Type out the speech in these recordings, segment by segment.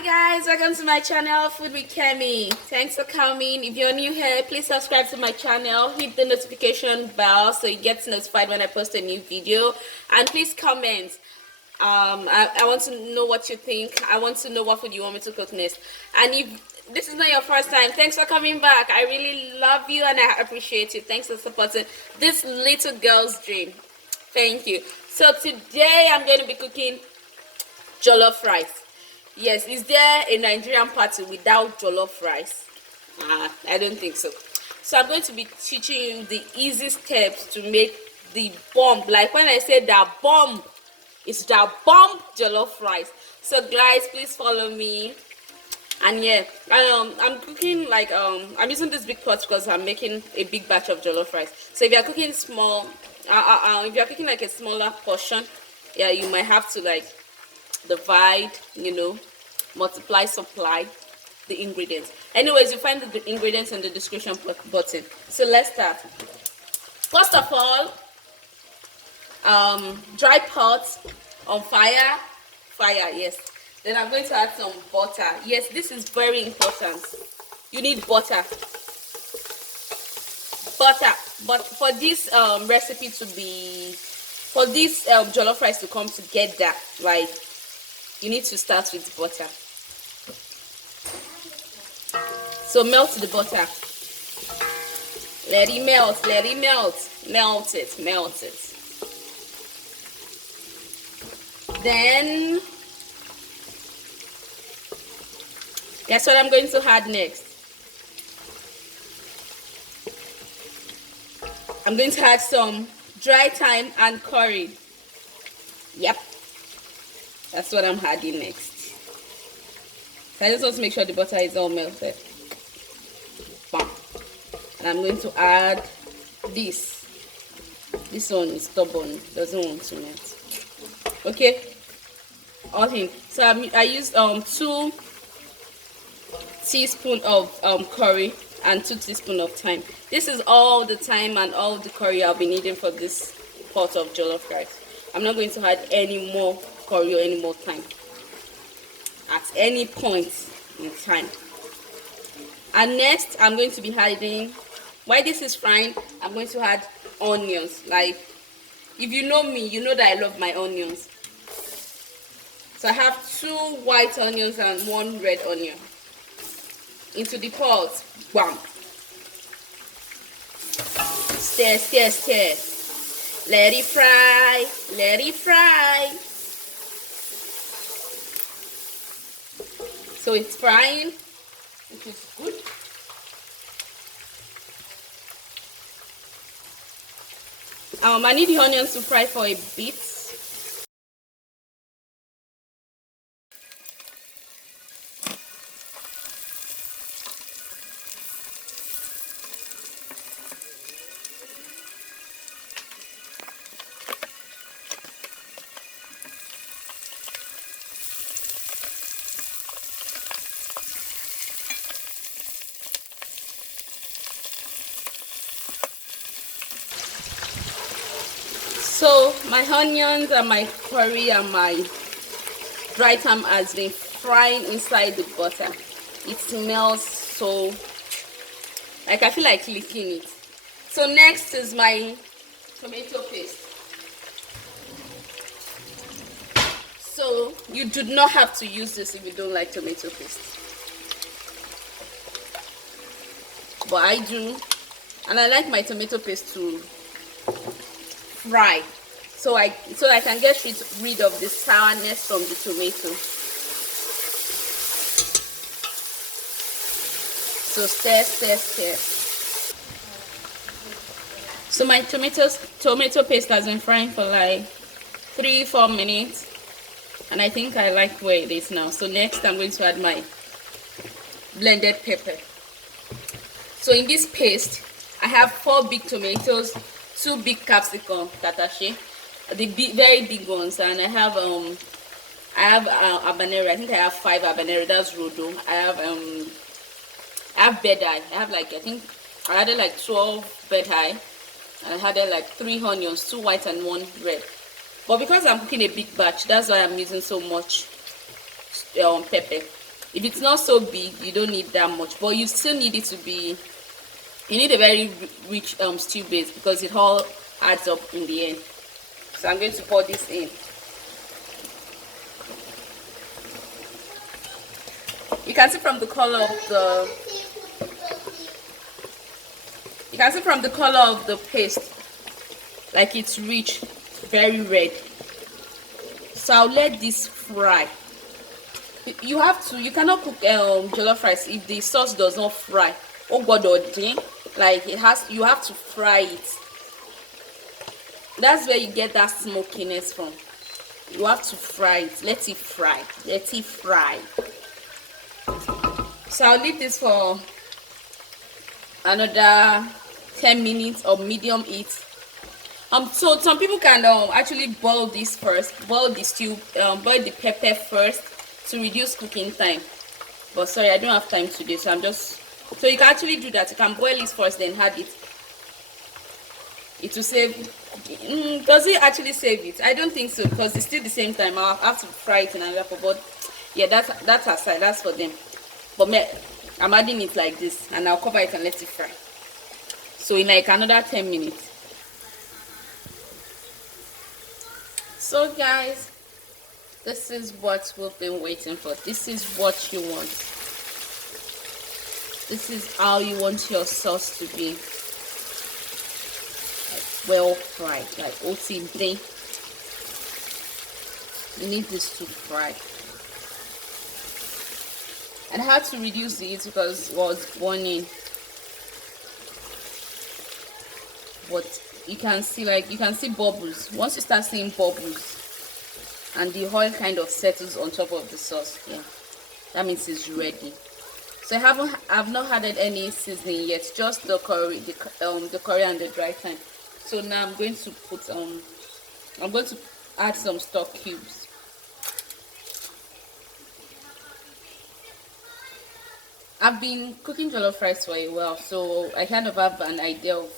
Hi guys, welcome to my channel Food with Kemi. Thanks for coming. If you're new here, please subscribe to my channel, hit the notification bell so you get notified when I post a new video, and please comment. I want to know what you think. I want to know what food you want me to cook next. And if this is not your first time, thanks for coming back. I really love you and I appreciate you. Thanks for supporting this little girl's dream. Thank you. So today I'm going to be cooking jollof rice. Yes, is there a Nigerian party without jollof rice? I don't think so. So I'm going to be teaching you the easy steps to make the bomb. Like when I say that bomb, it's the bomb jollof rice. So guys, please follow me. And yeah, I'm cooking like I'm using this big pot because I'm making a big batch of jollof rice. So if you're cooking small, if you're cooking like a smaller portion, yeah, you might have to like divide, multiply, supply the ingredients. Anyways, you find the ingredients in the description button. So let's start. First of all, dry pot on fire, yes. Then I'm going to add some butter. Yes, this is very important. You need butter. But for this recipe to be, for this jollof rice to come together, like, you need to start with butter. So melt the butter. Let it melt, melt it. Then guess what I'm going to add next? I'm going to add some dry thyme and curry. Yep. That's what I'm adding next. So I just want to make sure the butter is all melted. Bam. And I'm going to add this. This one is stubborn, doesn't want to melt. Okay. All in. So I used 2 teaspoons of curry and 2 teaspoons of thyme. This is all the thyme and all the curry I'll be needing for this pot of jollof rice. I'm not going to add any more curry or any more thyme at any point in time. And next I'm going to be adding, while this is frying, I'm going to add onions. Like, if you know me, you know that I love my onions. So I have 2 white onions and 1 red onion into the pot. Bam. Stir. Let it fry. So it's frying, which is good. I need the onions to fry for a bit. So my onions and my curry and my dry thyme has been frying inside the butter. It smells so, like, I feel like licking it. So next is my tomato paste. So you do not have to use this if you don't like tomato paste, but I do, and I like my tomato paste to fry, so I can get rid of the sourness from the tomato. So stir. So my tomato paste has been frying for like 3-4 minutes, and I think I like where it is now. So next I'm going to add my blended pepper. So in this paste I have 4 big tomatoes, 2 big capsicum katashi, the very big ones, and I have habanero. I think I have 5 habanero. That's rodo. I have bed eye. I have like, I think I added like 12 bed eye, and I added like 3 onions, 2 white and 1 red. But because I'm cooking a big batch, that's why I'm using so much pepper. If it's not so big, you don't need that much, but you still need it to be, you need a very rich stew base, because it all adds up in the end. So I'm going to pour this in. You can see from the color of the paste, like it's rich, very red. So I'll let this fry. You cannot cook jollof rice if the sauce does not fry. Oh god, like you have to fry it. That's where you get that smokiness from. You have to fry it. Let it fry. So I'll leave this for another 10 minutes or medium heat. So some people can actually boil this first, boil the stew, boil the pepper first to reduce cooking time. But sorry, I don't have time today, so so you can actually do that. You can boil it first, then add it. It will save. Does it actually save it? I don't think so, because it's still the same time. I'll have to fry it in another pot. But yeah, that's aside. That's for them. But I'm adding it like this, and I'll cover it and let it fry. So in like another 10 minutes. So guys, this is what we've been waiting for. This is what you want. This is how you want your sauce to be. Well fried, like OTD. You need this to fry. And I had to reduce the heat because it was burning. But you can see bubbles. Once you start seeing bubbles and the oil kind of settles on top of the sauce, yeah, that means it's ready. So I've not added any seasoning yet, just the curry, the curry and the dry thyme. So now I'm going to add some stock cubes. I've been cooking jollof rice for a while, so I kind of have an idea of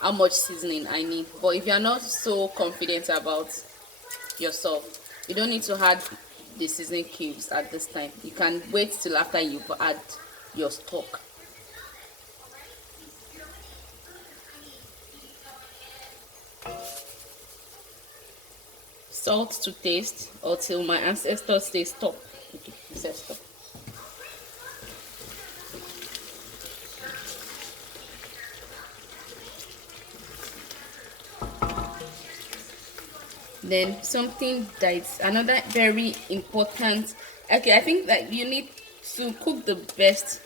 how much seasoning I need. But if you're not so confident about yourself, you don't need to add the seasoning cubes at this time. You can wait till after you add your stock. Salt to taste, or till my ancestors say stop. Okay, say stop. Then something that's another very important, okay, I think that you need to cook the best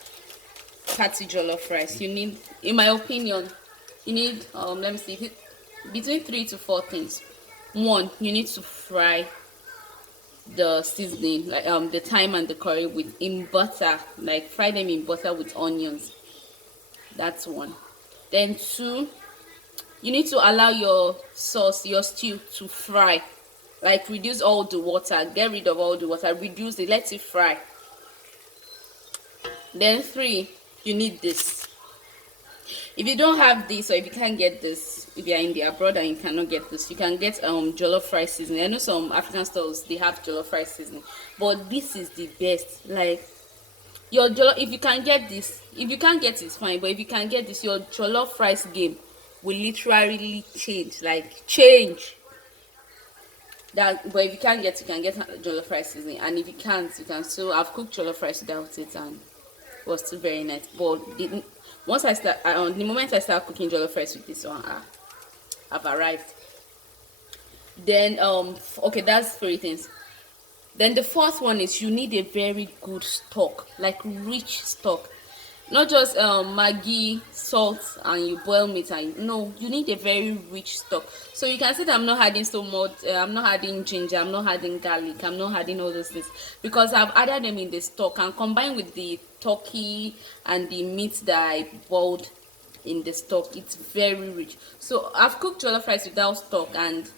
party jollof rice. You need, in my opinion, you need let me see, between 3 to 4 things. One, you need to fry the seasoning, like the thyme and the curry in butter, like fry them in butter with onions. That's one. Then two, you need to allow your sauce, your stew to fry, like reduce all the water, get rid of all the water, reduce it, let it fry. Then three, you need this. If you don't have this, or if you can't get this, if you're in the abroad and you cannot get this, you can get jollof rice seasoning. I know some African stores, they have jollof rice seasoning, but this is the best. Like your jollof, if you can get this, if you can't get it, it's fine, but if you can get this, your jollof rice game will literally change, like change. That, but if you can't get, you can get jollof rice seasoning, and if you can't, you can still. I've cooked jollof rice without it, and it was still very nice. But once I start, the moment I start cooking jollof rice with this one, I've arrived. Then okay, that's 3 things. Then the fourth one is you need a very good stock, like rich stock, not just maggi, salt, and you boil meat. And no, you need a very rich stock. So you can see that I'm not adding so much. I'm not adding ginger, I'm not adding garlic, I'm not adding all those things, because I've added them in the stock, and combined with the turkey and the meat that I boiled in the stock, it's very rich. So I've cooked jollof rice without stock, and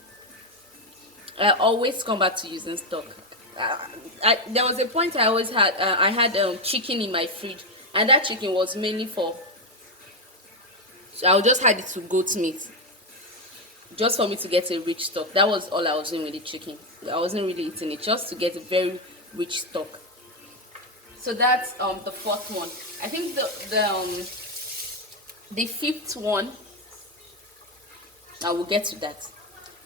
I always come back to using stock. There was a point I always had, I had chicken in my fridge, and that chicken was mainly for, so I'll just add it to goat meat, just for me to get a rich stock. That was all I was doing with the chicken. I wasn't really eating it, just to get a very rich stock. So that's the fourth one. I think the fifth one, I will get to that.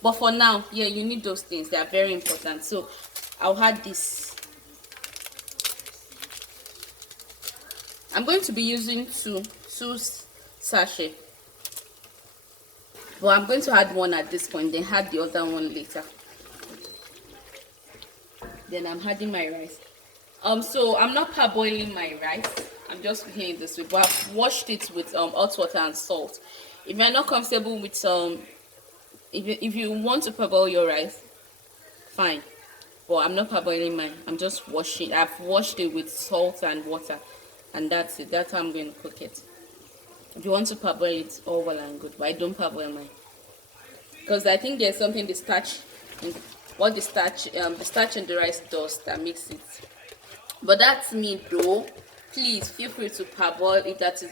But for now, yeah, you need those things. They are very important. So I'll add this. I'm going to be using two sachet, but I'm going to add one at this point, then add the other one later. Then I'm adding my rice. So I'm not parboiling my rice. I'm just cooking it this way, but I've washed it with hot water and salt. If you're not comfortable with if you want to parboil your rice, fine. But I'm not parboiling mine. I'm just washing. I've washed it with salt and water, and that's it. That's how I'm going to cook it. If you want to parboil it, all well and good, but I don't parboil mine because I think there's something the starch in the rice does that makes it. But that's me though. Please feel free to parboil if that's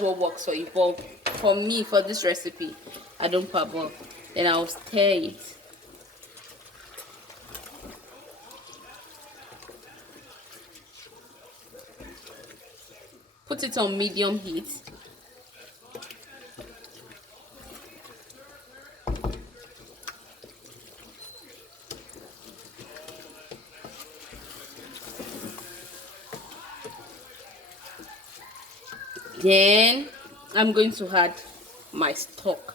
what works for you. But for me, for this recipe, I don't parboil. Then I'll stir it. Put it on medium heat. Then I'm going to add my stock.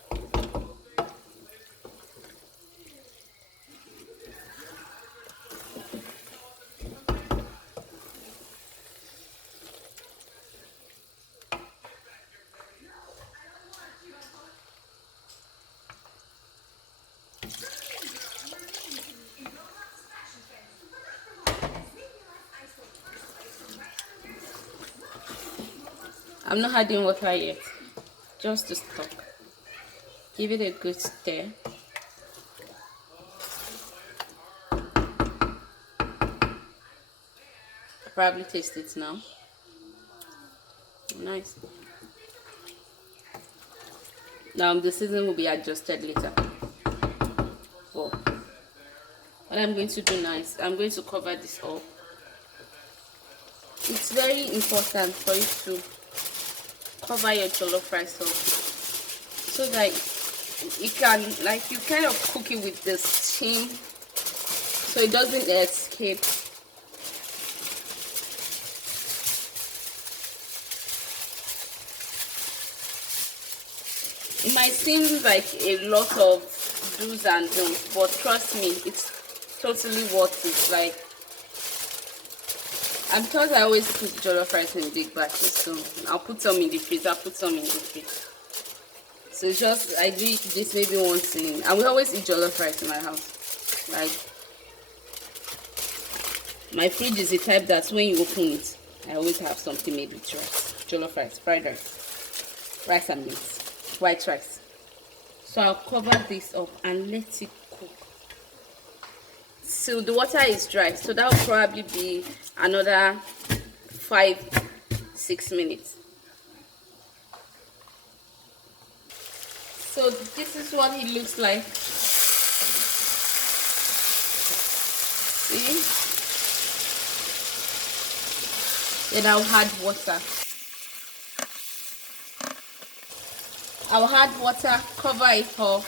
I'm not adding water yet, just the stock. Give it a good stir. Probably taste it now. Nice. Now the seasoning will be adjusted later. But what I'm going to do now is I'm going to cover this up. It's very important for you to cover your jollof rice up so that you can, like, you kind of cook it with the steam so it doesn't escape. It might seem like a lot of do's and don'ts, but trust me, it's totally worth it. Like, and because I always cook jollof rice in big batches, so I'll put some in the fridge, I'll put some in the fridge. So it's just, I do this maybe once in, and we always eat jollof rice in my house. Like, my fridge is the type that when you open it, I always have something made with rice. Jollof rice, fried rice, rice and meat, white rice. So I'll cover this up and let it cook. So the water is dry, so that will probably be another 5-6 minutes. So this is what it looks like. See? Then I'll add water. I'll add water, cover it up.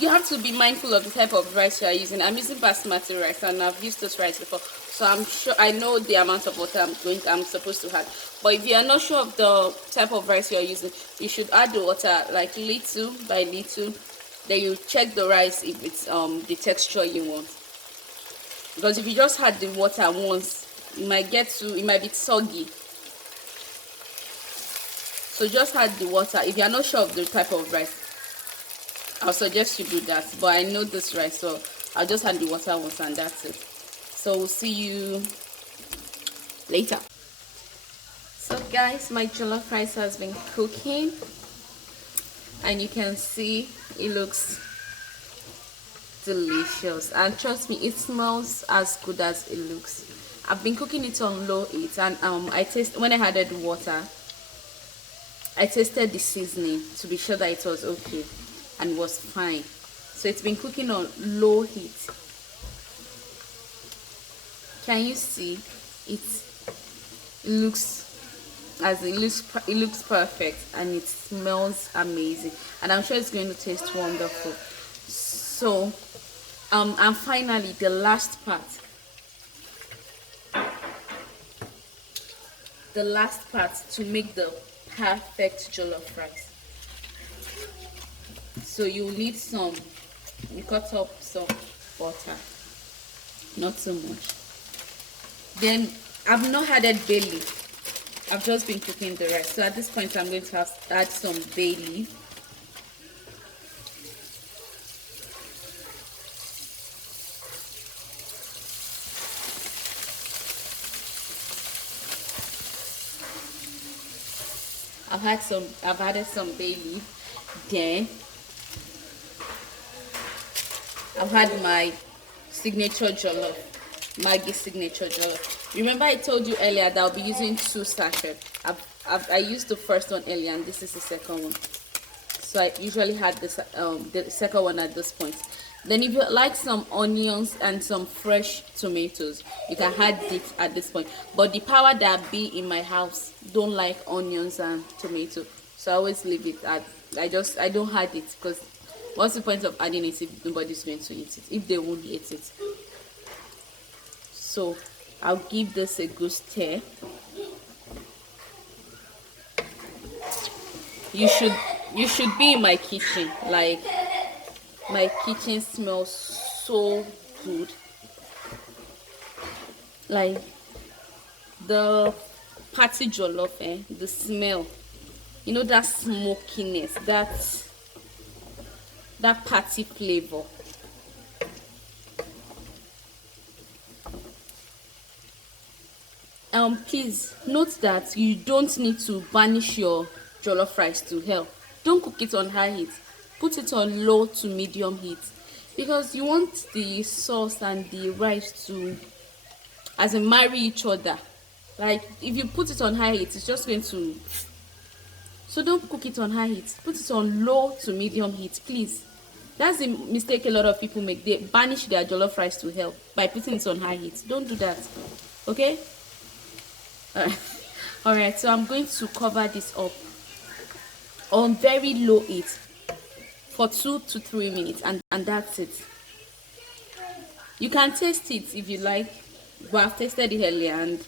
You have to be mindful of the type of rice you are using. I'm using basmati rice, and I've used this rice before, so I'm sure I know the amount of water I'm supposed to add. But if you are not sure of the type of rice you are using, you should add the water like little by little. Then you check the rice if it's the texture you want. Because if you just add the water once, it might be soggy. So just add the water. If you are not sure of the type of rice, I'll suggest you do that. But I know this rice, so I'll just add the water once and that's it. So we'll see you later. So guys, my jollof rice has been cooking, and you can see it looks delicious, and trust me, it smells as good as it looks. I've been cooking it on low heat, and when I added water, I tasted the seasoning to be sure that it was okay, and it was fine. So it's been cooking on low heat. Can you see? It's It looks it looks perfect, and it smells amazing, and I'm sure it's going to taste wonderful. So and finally, the last part to make the perfect jollof rice. So you need you cut up some butter, not too much. Then I've not added bay leaf. I've just been cooking the rice. So at this point, I'm going to add some bay leaf. I've added some bay leaf. Then I've had my signature jollof, Maggi signature jollof. Remember I told you earlier that I'll be using 2 sachets. I used the first one earlier, and this is the second one. So I usually had this the second one at this point. Then if you like some onions and some fresh tomatoes, you can add it at this point. But the power that be in my house don't like onions and tomato, so I always leave it at. I don't add it, because what's the point of adding it if nobody's going to eat it, if they won't eat it? So I'll give this a good stir. You should be in my kitchen. Like, my kitchen smells so good. Like the party jollof, the smell, you know, that smokiness, that party flavor. Please note that you don't need to varnish your jollof rice to hell. Don't cook it on high heat. Put it on low to medium heat, because you want the sauce and the rice to marry each other. Like, if you put it on high heat, it's just going to. So don't cook it on high heat. Put it on low to medium heat, please. That's the mistake a lot of people make. They banish their jollof rice to hell by putting it on high heat. Don't do that, okay? Alright, so I'm going to cover this up on very low heat for 2 to 3 minutes, and that's it. You can taste it if you like, but I've tasted it earlier and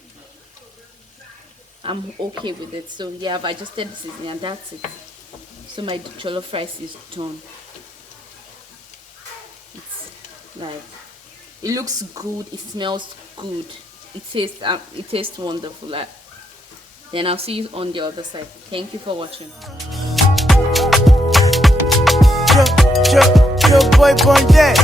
I'm okay with it. So yeah, I've adjusted the seasoning, and that's it. So my jollof rice is done. It's like, it looks good, it smells good, it tastes wonderful. Then I'll see you on the other side. Thank you for watching. Your boy born dead.